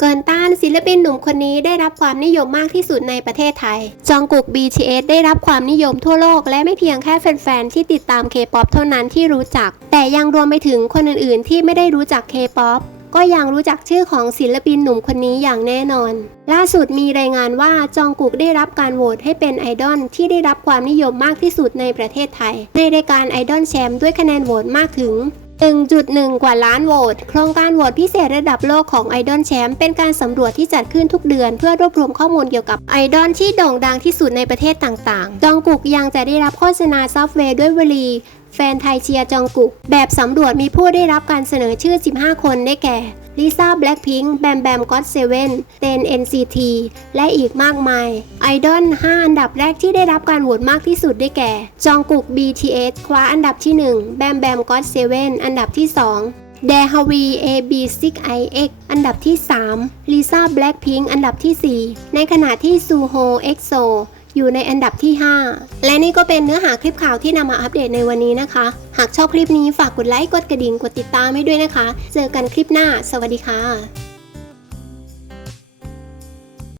เกินต้านศิลปินหนุ่มคนนี้ได้รับความนิยมมากที่สุดในประเทศไทย จองกุก BTS ได้รับความนิยมทั่วโลก และไม่เพียงแค่แฟนๆ ที่ติดตาม K-POP เท่านั้นที่รู้จัก แต่ยังรวมไปถึงคนอื่นๆ ที่ไม่ได้รู้จัก K-POP ก็ยังรู้จักชื่อของศิลปินหนุ่มคนนี้อย่างแน่นอน ล่าสุดมีรายงานว่าจองกุกได้รับการโหวตให้เป็นไอดอลที่ได้รับความนิยมมากที่สุดในประเทศไทย ในรายการไอดอลแชมป์ด้วยคะแนนโหวตมากถึง 1.1 กว่าล้านโหวต โครงการโหวตพิเศษระดับโลกของไอดอลแชมป์เป็นการสำรวจที่จัดขึ้นทุกเดือน เพื่อรวบรวมข้อมูลเกี่ยวกับไอดอลที่โด่งดังที่สุดในประเทศต่างๆ จองกุกยังจะได้รับโฆษณาซอฟต์แวร์ด้วยวลีแฟนไทยเชียร์จองกุก แบบสำรวจมีผู้ได้รับการเสนอชื่อ 15 คนได้แก่ ลิซ่าแบล็คพิงค์แบมแบมก็อตเซเว่นเตน NCT และอีกมากมาย ไอดอล 5 อันดับแรกที่ได้รับการโหวตมากที่สุดได้แก่ จองกุก BTS คว้าอันดับที่ 1 แบมแบมก็อตเซเว่นอันดับที่2แดฮาวี AB6IX อันดับที่3ลิซ่าแบล็คพิงค์อันดับที่ 4 ในขณะที่ซูโฮเอ็กโซ อยู่ในอันดับที่ 5 และนี่ก็เป็นเนื้อหาคลิปข่าวที่นำมาอัปเดตในวันนี้นะคะ หากชอบคลิปนี้ฝากกดไลค์กดกระดิ่งกดติดตามให้ด้วยนะคะ เจอกันคลิปหน้า สวัสดีค่ะ